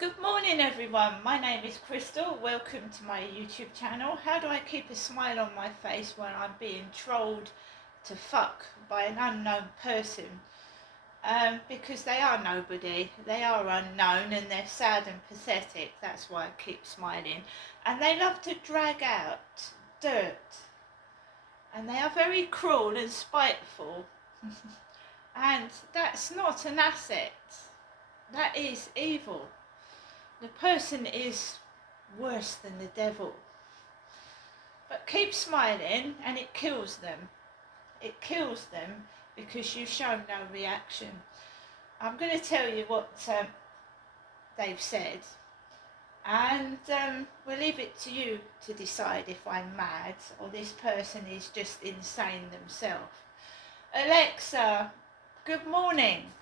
Good morning everyone, my name is Crystal, welcome to my YouTube channel. How do I keep a smile on my face when I'm being trolled to fuck by an unknown person? Because they are nobody, they are unknown and they're sad and pathetic, that's why I keep smiling. And they love to drag out dirt. And they are very cruel and spiteful. And that's not an asset, that is evil. The person is worse than the devil. But keep smiling and it kills them. It kills them because you show no reaction. I'm going to tell you what they've said, and we'll leave it to you to decide if I'm mad or this person is just insane themselves. Alexa, good morning.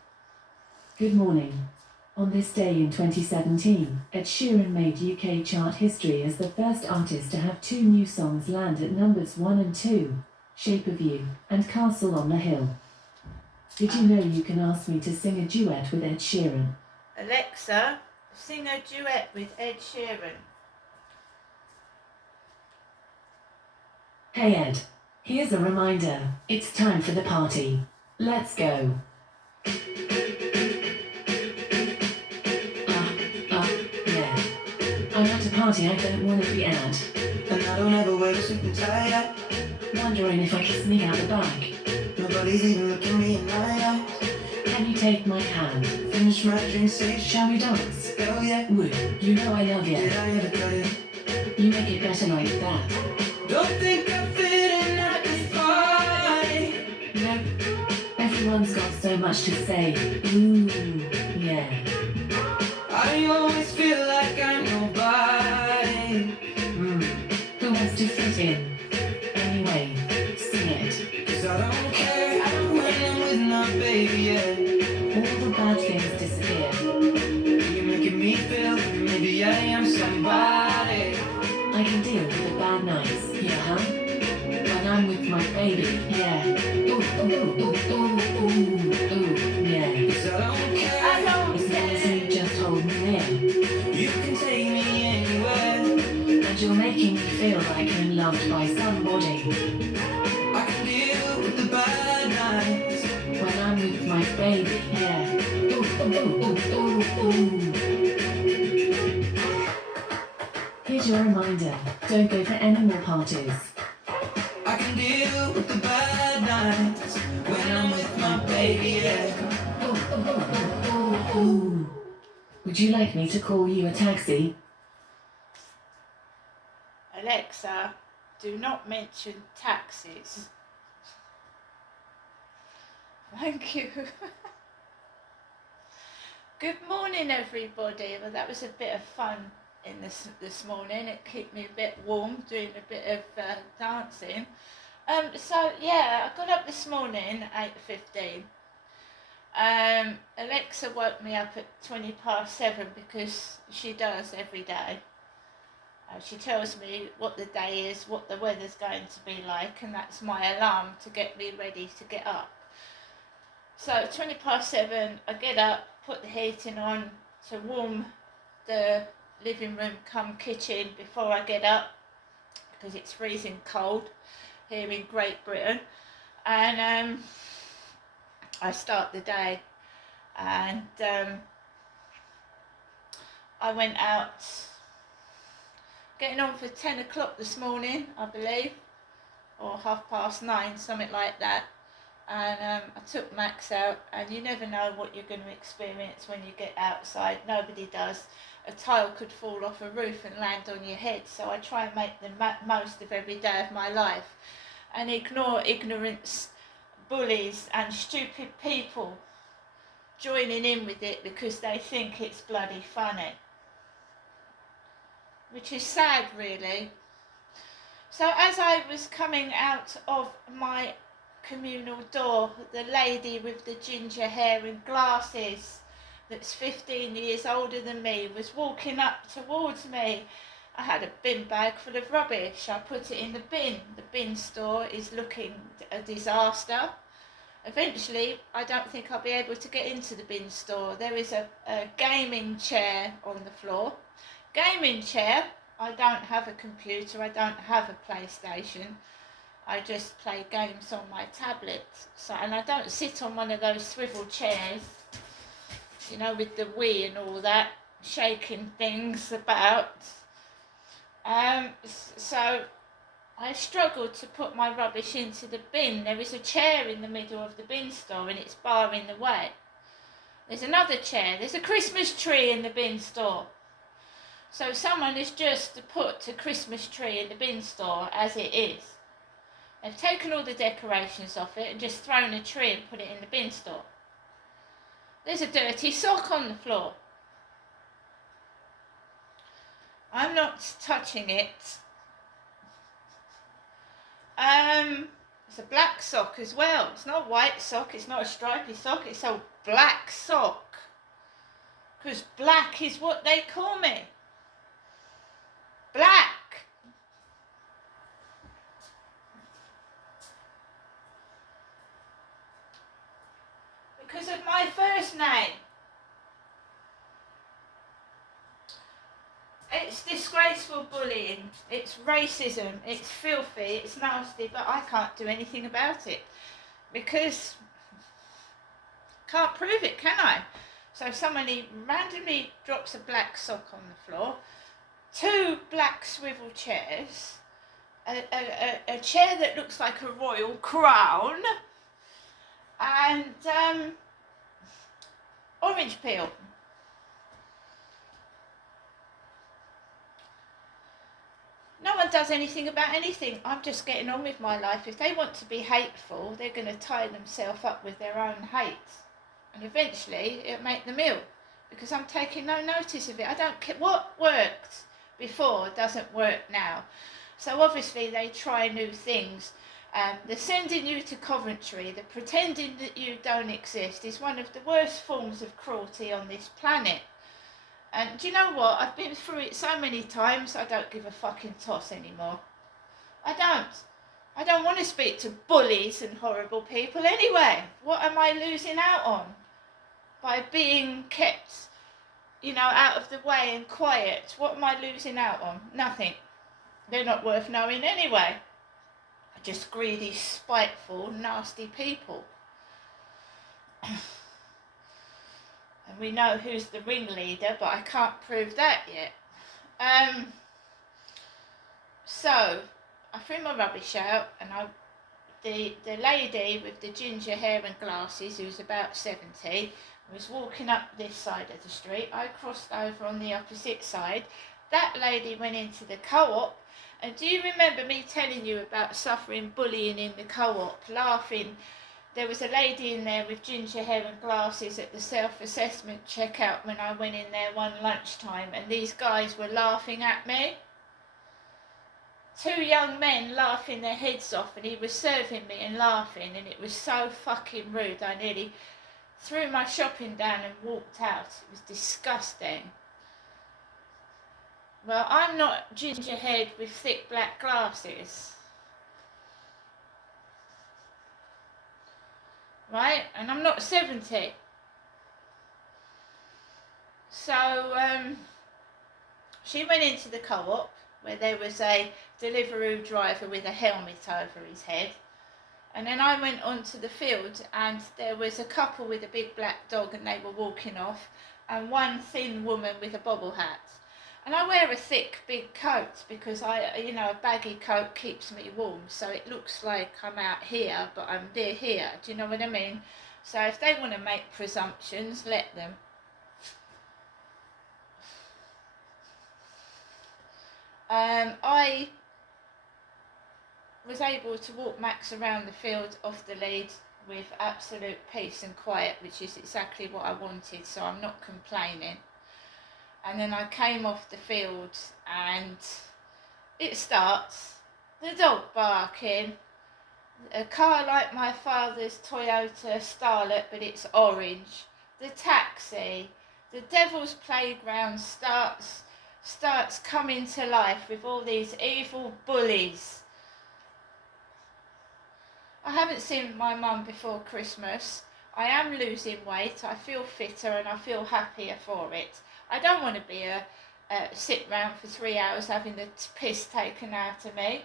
Good morning. On this day in 2017, Ed Sheeran made UK chart history as the first artist to have two new songs land at numbers 1 and 2, Shape of You and Castle on the Hill. Did you know you can ask me to sing a duet with Ed Sheeran? Alexa, sing a duet with Ed Sheeran. Hey Ed, here's a reminder, it's time for the party. Let's go. Yeah. I'm at a party I don't want to be at. And I don't ever wear a suit and tie. Wondering if I can sneak out the back. Nobody's even looking me in my eyes. Can you take my hand? Finish my drink, say Shall we dance? hell yeah. Woo, you know I love Did you. I ever tell you? You make it better like that. Don't think I fit in at this party. No, everyone's got so much to say. Ooh, yeah. I always feel like I'm nobody. Who wants to fit in? Anyway, sing it. 'Cause I don't care when I'm with my baby, yeah. All the bad things disappear. You're making me feel that maybe I am somebody. I can deal with the bad nights, yeah, huh? When I'm with my baby, yeah. Ooh, ooh, ooh, ooh, ooh, ooh, yeah. 'Cause I don't care. I don't As long as you just hold me near. You can take me anywhere. And you're making me feel like I'm loved by somebody. I can deal with the bad nights. When I'm with my baby, yeah. Ooh, ooh, ooh, ooh, ooh. Here's your reminder, don't go to any more parties. I can deal with the bad nights when I'm with my baby, yeah. Ooh, ooh, ooh, ooh, ooh. Would you like me to call you a taxi? Alexa, do not mention taxes. Thank you. Good morning everybody. Well, that was a bit of fun in this morning. It kept me a bit warm doing a bit of dancing. So yeah, I got up this morning at 8:15. Alexa woke me up at 7:20 because she does every day. She tells me what the day is, what the weather's going to be like, and that's my alarm to get me ready to get up. So at 7:20 I get up, put the heating on to warm the living room come kitchen before I get up because it's freezing cold here in Great Britain, and I start the day, and I went out getting on for 10 o'clock this morning, I believe, or 9:30, something like that. And I took Max out, and you never know what you're going to experience when you get outside. Nobody does. A tile could fall off a roof and land on your head, so I try and make the most of every day of my life and ignore ignorance, bullies and stupid people joining in with it because they think it's bloody funny. Which is sad, really. So as I was coming out of my communal door, the lady with the ginger hair and glasses that's 15 years older than me was walking up towards me. I had a bin bag full of rubbish. I put it in the bin. The bin store is looking a disaster. Eventually, I don't think I'll be able to get into the bin store. There is a gaming chair on the floor. Gaming chair, I don't have a computer, I don't have a PlayStation. I just play games on my tablet. So, and I don't sit on one of those swivel chairs, you know, with the Wii and all that, shaking things about. So I struggled to put my rubbish into the bin. There is a chair in the middle of the bin store and it's barring the way. There's another chair. There's a Christmas tree in the bin store. So someone has just put a Christmas tree in the bin store as it is. They've taken all the decorations off it and just thrown a tree and put it in the bin store. There's a dirty sock on the floor. I'm not touching it. It's a black sock as well. It's not a white sock, it's not a stripy sock, it's a black sock. Because black is what they call me. Black. Because of my first name. It's disgraceful bullying, it's racism, it's filthy, it's nasty, but I can't do anything about it because can't prove it, can I? So somebody randomly drops a black sock on the floor, 2 black swivel chairs, a chair that looks like a royal crown, and orange peel. No one does anything about anything. I'm just getting on with my life. If they want to be hateful, they're going to tie themselves up with their own hate. And eventually, it'll make them ill. Because I'm taking no notice of it. I don't care. What worked before doesn't work now. So obviously, they try new things. The sending you to Coventry, the pretending that you don't exist, is one of the worst forms of cruelty on this planet. And do you know what? I've been through it so many times, I don't give a fucking toss anymore. I don't want to speak to bullies and horrible people anyway. What am I losing out on? By being kept, you know, out of the way and quiet. What am I losing out on? Nothing. They're not worth knowing anyway. Just greedy, spiteful, nasty people. And we know who's the ringleader, but I can't prove that yet. So I threw my rubbish out, and the lady with the ginger hair and glasses, who's about 70, was walking up this side of the street. I crossed over on the opposite side. That lady went into the co-op. And do you remember me telling you about suffering bullying in the co-op, laughing? There was a lady in there with ginger hair and glasses at the self-assessment checkout when I went in there one lunchtime, and these guys were laughing at me. 2 young men laughing their heads off, and he was serving me and laughing, and it was so fucking rude. I nearly threw my shopping down and walked out. It was disgusting. Well, I'm not ginger-haired with thick black glasses. Right? And I'm not 70. So, she went into the co-op where there was a Deliveroo driver with a helmet over his head. And then I went onto the field, and there was a couple with a big black dog, and they were walking off, and one thin woman with a bobble hat. And I wear a thick, big coat because a baggy coat keeps me warm. So it looks like I'm out here, but I'm near here. Do you know what I mean? So if they want to make presumptions, let them. I was able to walk Max around the field off the lead with absolute peace and quiet, which is exactly what I wanted. So I'm not complaining. And then I came off the field, and it starts. The dog barking. A car like my father's Toyota Starlet, but it's orange. The taxi. The Devil's Playground starts coming to life with all these evil bullies. I haven't seen my mum before Christmas. I am losing weight. I feel fitter and I feel happier for it. I don't want to be sit round for 3 hours having the piss taken out of me.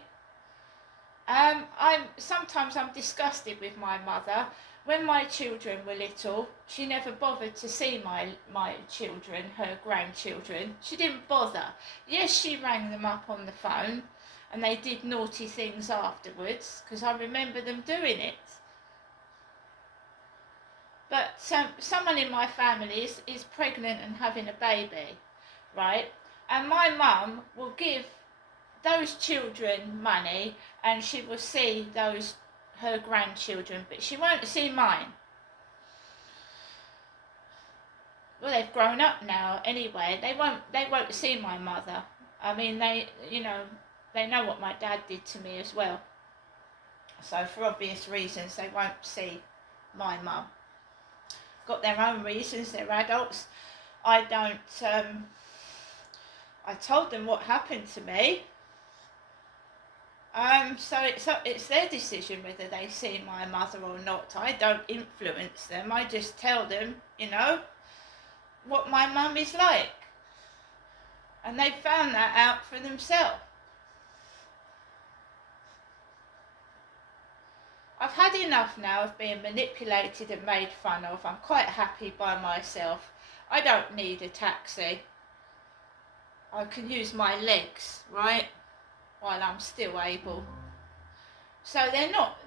Sometimes I'm disgusted with my mother. When my children were little, she never bothered to see my children, her grandchildren. She didn't bother. Yes, she rang them up on the phone and they did naughty things afterwards, because I remember them doing it. But someone in my family is pregnant and having a baby, right? And my mum will give those children money and she will see her grandchildren, but she won't see mine. Well, they've grown up now anyway. They won't see my mother. I mean, they know what my dad did to me as well. So for obvious reasons, they won't see my mum. Got their own reasons, they're adults. I don't, I told them what happened to me. So it's their decision whether they see my mother or not. I don't influence them. I just tell them, what my mum is like. And they found that out for themselves. I've had enough now of being manipulated and made fun of. I'm quite happy by myself. I don't need a taxi. I can use my legs, right? While I'm still able. So they're not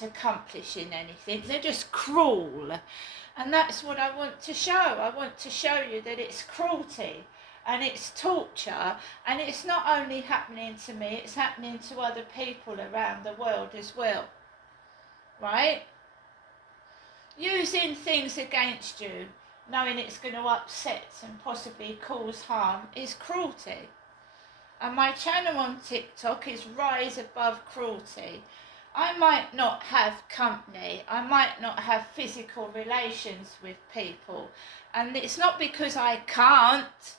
accomplishing anything. They're just cruel. And that's what I want to show. I want to show you that it's cruelty and it's torture, and it's not only happening to me, it's happening to other people around the world as well. Right? Using things against you, knowing it's going to upset and possibly cause harm, is cruelty. And my channel on TikTok is Rise Above Cruelty. I might not have company, I might not have physical relations with people, and it's not because I can't.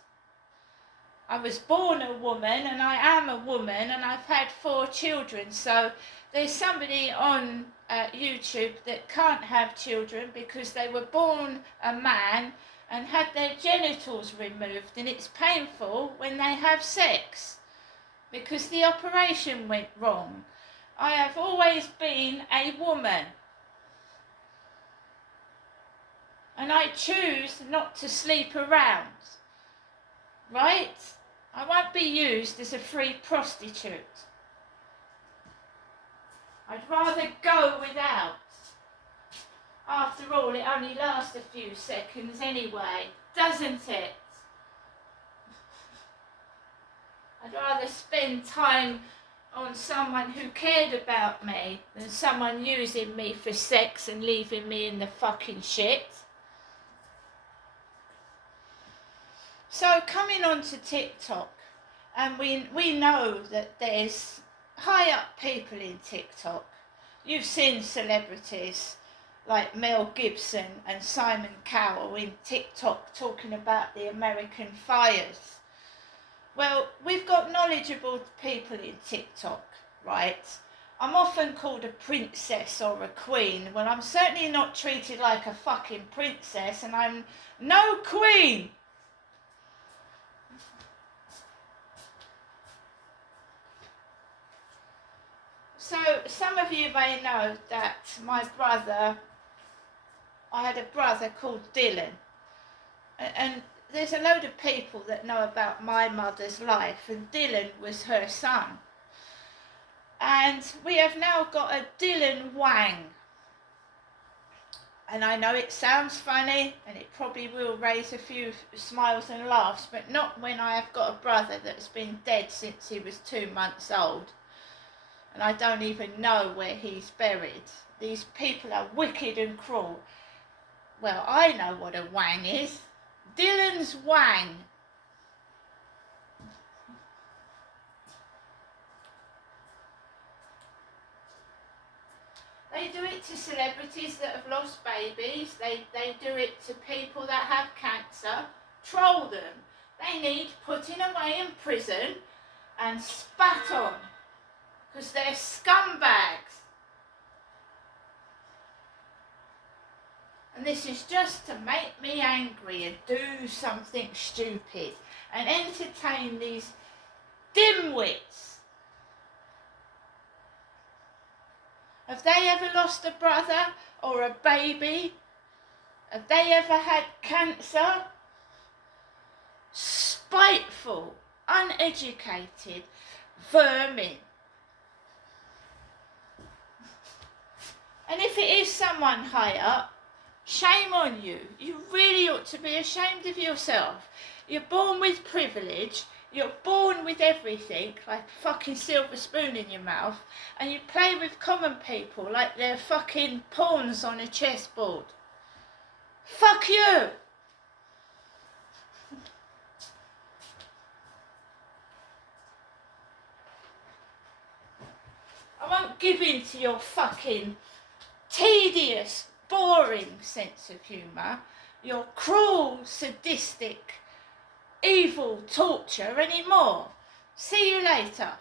I was born a woman and I am a woman and I've had 4 children, so there's somebody on YouTube that can't have children because they were born a man and had their genitals removed, and it's painful when they have sex because the operation went wrong. I have always been a woman and I choose not to sleep around, right? I won't be used as a free prostitute. I'd rather go without. After all, it only lasts a few seconds anyway, doesn't it? I'd rather spend time on someone who cared about me than someone using me for sex and leaving me in the fucking shit. So coming onto TikTok, and we know that there's high up people in TikTok. You've seen celebrities like Mel Gibson and Simon Cowell in TikTok talking about the American fires. Well, we've got knowledgeable people in TikTok, right? I'm often called a princess or a queen. Well, I'm certainly not treated like a fucking princess, and I'm no queen. So, some of you may know that I had a brother called Dylan. And there's a load of people that know about my mother's life, and Dylan was her son. And we have now got a Dylan Wang. And I know it sounds funny, and it probably will raise a few smiles and laughs, but not when I have got a brother that's been dead since he was 2 months old. And I don't even know where he's buried. These people are wicked and cruel. Well, I know what a Wang is. Dylan's Wang. They do it to celebrities that have lost babies. They do it to people that have cancer. Troll them. They need putting away in prison and spat on, because they're scumbags. this is just to make me angry and do something stupid and entertain these dimwits. Have they ever lost a brother or a baby? Have they ever had cancer? Spiteful, uneducated vermin. And if it is someone high up, shame on you. You really ought to be ashamed of yourself. You're born with privilege. You're born with everything, like a fucking silver spoon in your mouth, and you play with common people like they're fucking pawns on a chessboard. Fuck you! I won't give in to your fucking tedious, boring sense of humour, your cruel, sadistic, evil torture anymore. See you later.